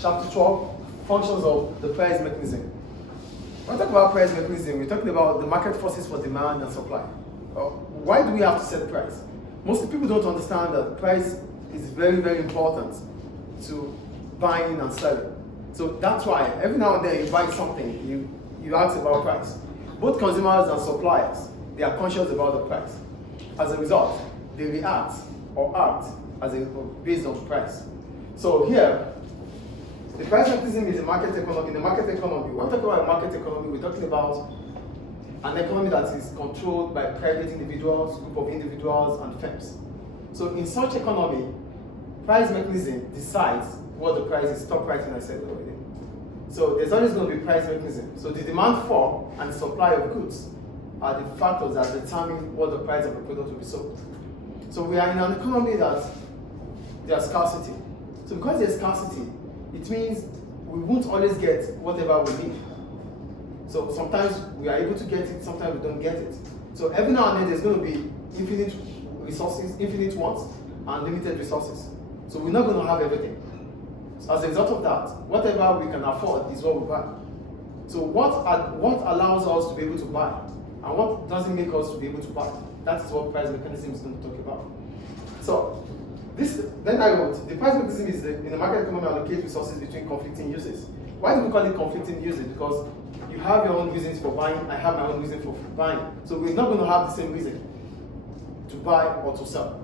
chapter 12, functions of the price mechanism. When we talk about price mechanism, we're talking about the market forces for demand and supply. Why do we have to set price? Most people don't understand that price is very, very important to buying and selling. So that's why every now and then you buy something, you ask about price. Both consumers and suppliers, they are conscious about the price. As a result, they react or act based on price. So here, the price mechanism is a market economy. In the market economy, when we talk about a market economy, we're talking about an economy that is controlled by private individuals, group of individuals, and firms. So in such economy, price mechanism decides what the price is. Stop writing, I said already. So there's always going to be price mechanism. So the demand for and supply of goods are the factors that determine what the price of a product will be sold. So we are in an economy that there's scarcity. So because there's scarcity, it means we won't always get whatever we need. So sometimes we are able to get it, sometimes we don't get it. So every now and then there's going to be infinite resources, infinite wants, and limited resources. So we're not going to have everything. So as a result of that, whatever we can afford is what we buy. So what allows us to be able to buy, and what doesn't make us to be able to buy? That is what price mechanism is going to talk about. So then I wrote, the price mechanism is in the market economy allocate resources between conflicting uses. Why do we call it conflicting uses? Because you have your own reasons for buying, I have my own reason for buying. So we're not going to have the same reason to buy or to sell.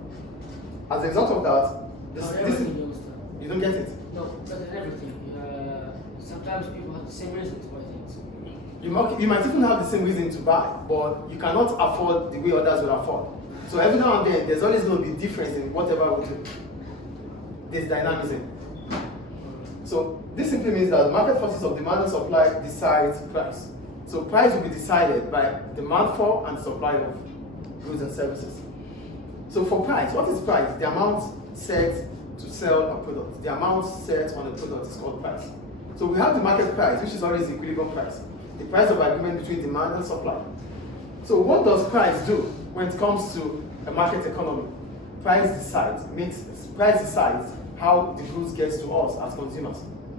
As a result of that, you don't get it. No, but in everything. Sometimes people have the same reason to buy things. You might even have the same reason to buy, but you cannot afford the way others will afford. So every now and then, there's always going to be difference in whatever we do. There's dynamism. So this simply means that the market forces of demand and supply decides price. So price will be decided by demand for and supply of goods and services. So for price, what is price? The amount set to sell a product. The amount set on a product is called price. So we have the market price, which is always the equilibrium price. The price of agreement between demand and supply. So what does price do when it comes to a market economy? Price decides how the goods gets to us as consumers.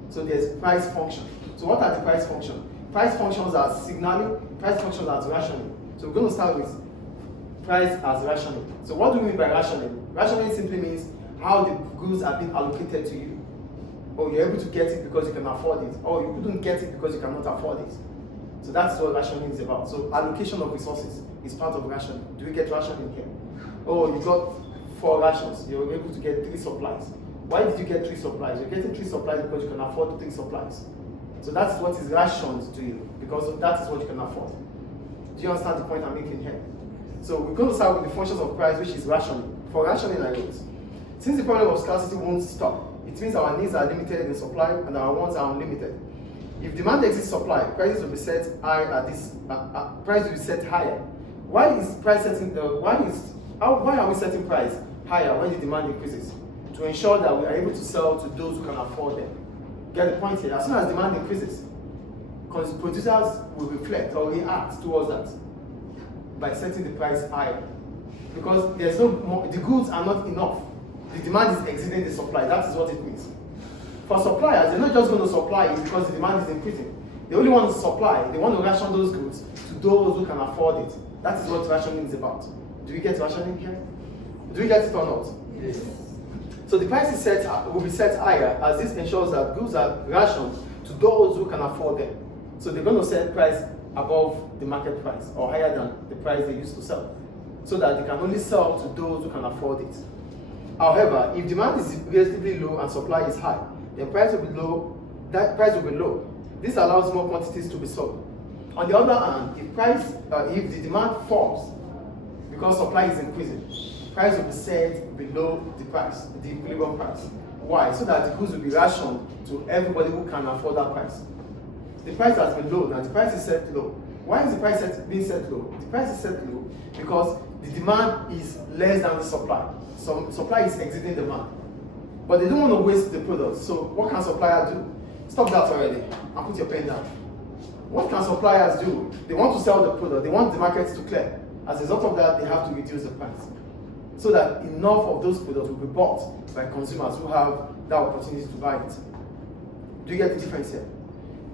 So there's price function. So what are the price functions? Price functions are signaling, price functions are rationing. So we're going to start with price as rationing. So what do we mean by rationing? Rationing simply means how the goods are being allocated to you. Or you're able to get it because you can afford it, or you couldn't get it because you cannot afford it. So that's what rationing is about. So allocation of resources is part of rationing. Do we get rationing here? Oh, you got 4 rations, you're able to get 3 supplies. Why did you get 3 supplies? You're getting 3 supplies because you can afford 3 supplies. So that's what is rationed to you, because that is what you can afford. Do you understand the point I'm making here? So we're going to start with the functions of price, which is rationing. For rationing, I wrote, since the problem of scarcity won't stop, it means our needs are limited in supply and our wants are unlimited. If demand exceeds supply, prices will be set high price will be set higher. Why are we setting price higher when the demand increases? To ensure that we are able to sell to those who can afford them. Get the point here? As soon as demand increases, producers will reflect or react towards that by setting the price higher. Because there's no more, the goods are not enough. The demand is exceeding the supply. That is what it means. For suppliers, they're not just going to supply it because the demand is increasing. They only want to supply. They want to ration those goods to those who can afford it. That is what rationing is about. Do we get rationing here? Do we get it or not? Yes. So the price will be set higher, as this ensures that goods are rationed to those who can afford them. So they're going to set price above the market price or higher than the price they used to sell, so that they can only sell to those who can afford it. However, if demand is relatively low and supply is high, then price will be low. That price will be low. This allows more quantities to be sold. On the other hand, if the demand falls because supply is increasing, price will be set below the price, the equilibrium price. Why? So that the goods will be rationed to everybody who can afford that price. The price has been low, now the price is set low. Why is the price being set low? The price is set low because the demand is less than the supply. So supply is exceeding demand. But they don't want to waste the product. So what can suppliers do? Stop that already and put your pen down. What can suppliers do? They want to sell the product. They want the market to clear. As a result of that, they have to reduce the price, so that enough of those products will be bought by consumers who have that opportunity to buy it. Do you get the difference here?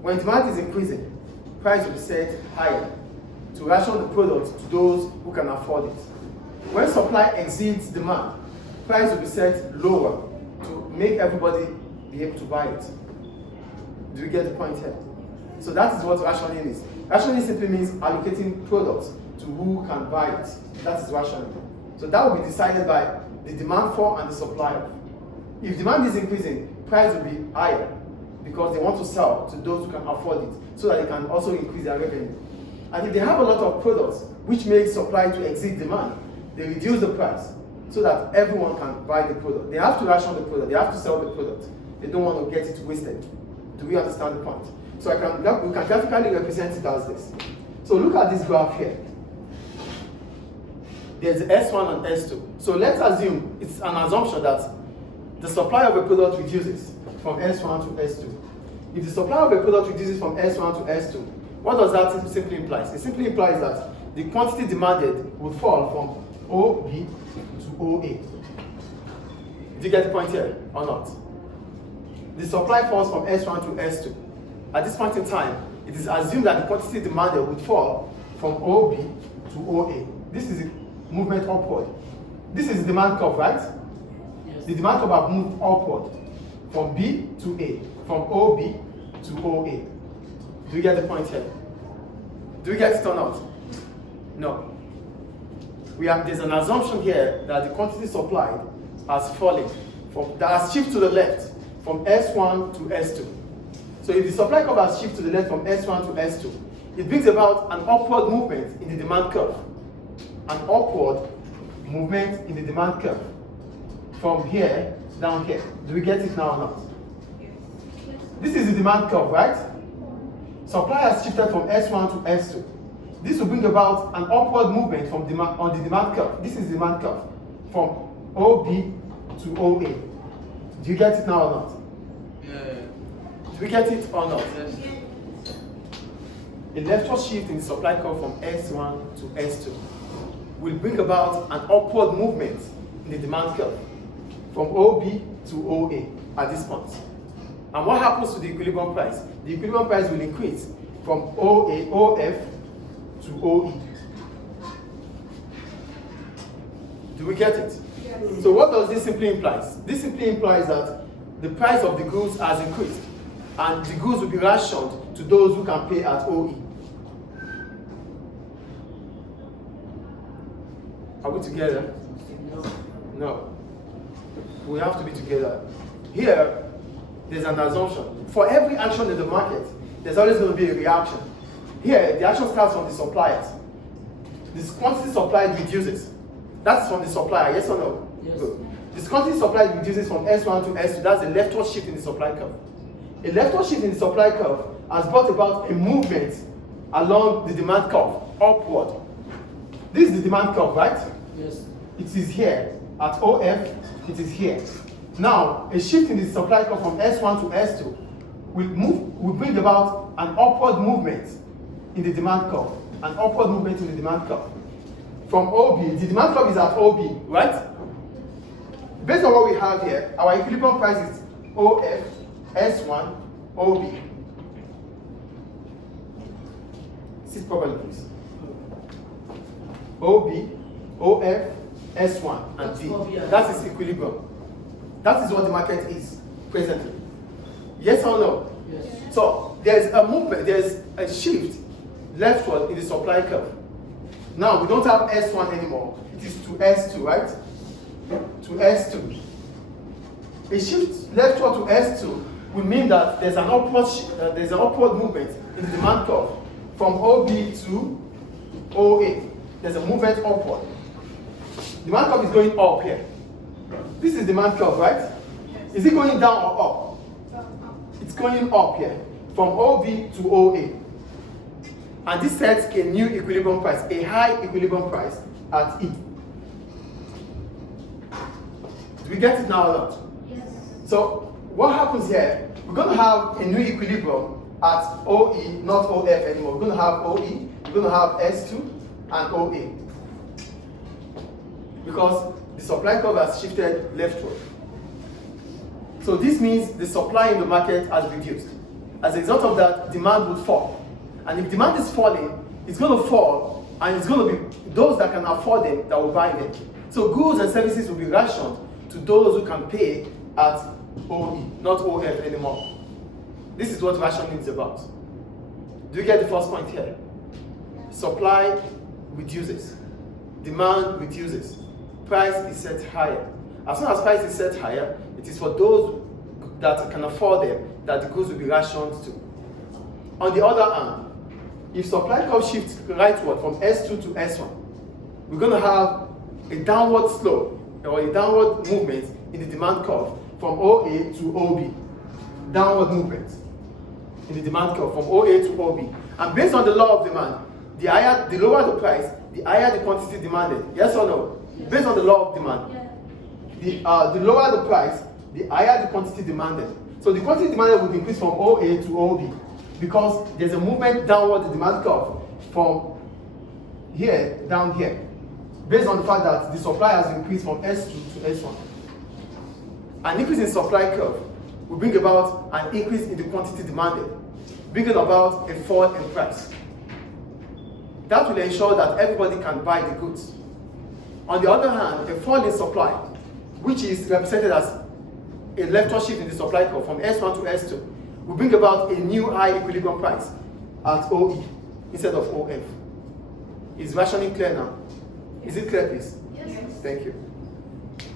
When demand is increasing, price will be set higher to ration the product to those who can afford it. When supply exceeds demand, price will be set lower to make everybody be able to buy it. Do you get the point here? So that is what rationing is. Rationing simply means allocating products to who can buy it. That is rationing. So that will be decided by the demand for and the supply of. If demand is increasing, price will be higher because they want to sell to those who can afford it so that they can also increase their revenue. And if they have a lot of products which make supply to exceed demand, they reduce the price so that everyone can buy the product. They have to ration the product, they have to sell the product. They don't want to get it wasted. Do we understand the point? So we can graphically represent it as this. So look at this graph here. There's S1 and S2. So let's assume, it's an assumption that the supply of a product reduces from S1 to S2. If the supply of a product reduces from S1 to S2, what does that simply imply? It simply implies that the quantity demanded would fall from OB to OA. Do you get the point here or not? The supply falls from S1 to S2. At this point in time, it is assumed that the quantity demanded would fall from OB to OA. This is a movement upward. This is the demand curve, right? Yes. The demand curve have moved upward from B to A, from OB to OA. Do you get the point here? Do you get it or not? No. There's an assumption here that the quantity supplied has fallen, that has shifted to the left from S1 to S2. So if the supply curve has shifted to the left from S1 to S2, it brings about an upward movement in the demand curve. An upward movement in the demand curve from here down here. Do we get it now or not? This is the demand curve, right? Supply has shifted from S1 to S2. This will bring about an upward movement from on the demand curve. This is the demand curve from OB to OA. Do you get it now or not? Yeah. Do we get it or not? Yes. A leftward shift in the supply curve from S1 to S2 will bring about an upward movement in the demand curve from OB to OA at this point. And what happens to the equilibrium price? The equilibrium price will increase from OF to OE. Do we get it? Yes. So what does this simply imply? This simply implies that the price of the goods has increased and the goods will be rationed to those who can pay at OE. Are we together? No. No. We have to be together. Here, there's an assumption. For every action in the market, there's always going to be a reaction. Here, the action starts from the suppliers. This quantity supplied reduces. That's from the supplier, yes or no? Yes. Good. This quantity supplied reduces from S1 to S2. That's a leftward shift in the supply curve. A leftward shift in the supply curve has brought about a movement along the demand curve, upward. This is the demand curve, right? Yes. It is here. At OF, it is here. Now, a shift in the supply curve from S1 to S2 will bring about an upward movement in the demand curve. An upward movement in the demand curve. From OB, the demand curve is at OB, right? Based on what we have here, our equilibrium price is OF, S1, OB. Sit properly, please. OB, OF, S1, and B. That is equilibrium. That is what the market is presently. Yes or no? Yes. So there's a movement, there's a shift leftward in the supply curve. Now we don't have S1 anymore. It is to S2, right? To S2. A shift leftward to S2 will mean that there's an upward movement in the demand curve from OB to OA. There's a movement upward. Demand curve is going up here. This is demand curve, right? Is it going down or up? It's going up here from OB to OA. And this sets a new equilibrium price, a high equilibrium price at E. Do we get it now or not? Yes. So what happens here? We're going to have a new equilibrium at OE, not OF anymore. We're going to have OE, we're going to have S2 and OA. Because the supply curve has shifted leftward. So this means the supply in the market has reduced. As a result of that, demand will fall. And if demand is falling, it's going to fall, and it's going to be those that can afford them that will buy them. So goods and services will be rationed to those who can pay at OE, not OF anymore. This is what rationing is about. Do you get the first point here? Supply reduces, demand reduces, price is set higher. As soon as price is set higher, it is for those that can afford them that the goods will be rationed to. On the other hand, if supply curve shifts rightward from S2 to S1, we're going to have a downward slope or a downward movement in the demand curve from OA to OB. Downward movement in the demand curve from OA to OB. And based on the law of demand, the lower the price, the higher the quantity demanded. Yes or no? Yes. Based on the law of demand, the lower the price, the higher the quantity demanded. So the quantity demanded will increase from OA to OB because there's a movement downward the demand curve from here down here, based on the fact that the supply has increased from S2 to S1. An increase in supply curve will bring about an increase in the quantity demanded, bringing about a fall in price. That will ensure that everybody can buy the goods. On the other hand, a fall in supply, which is represented as a leftward shift in the supply curve from S1 to S2, will bring about a new high equilibrium price at OE instead of OF. Is rationing clear now? Is it clear, please? Yes. Thank you.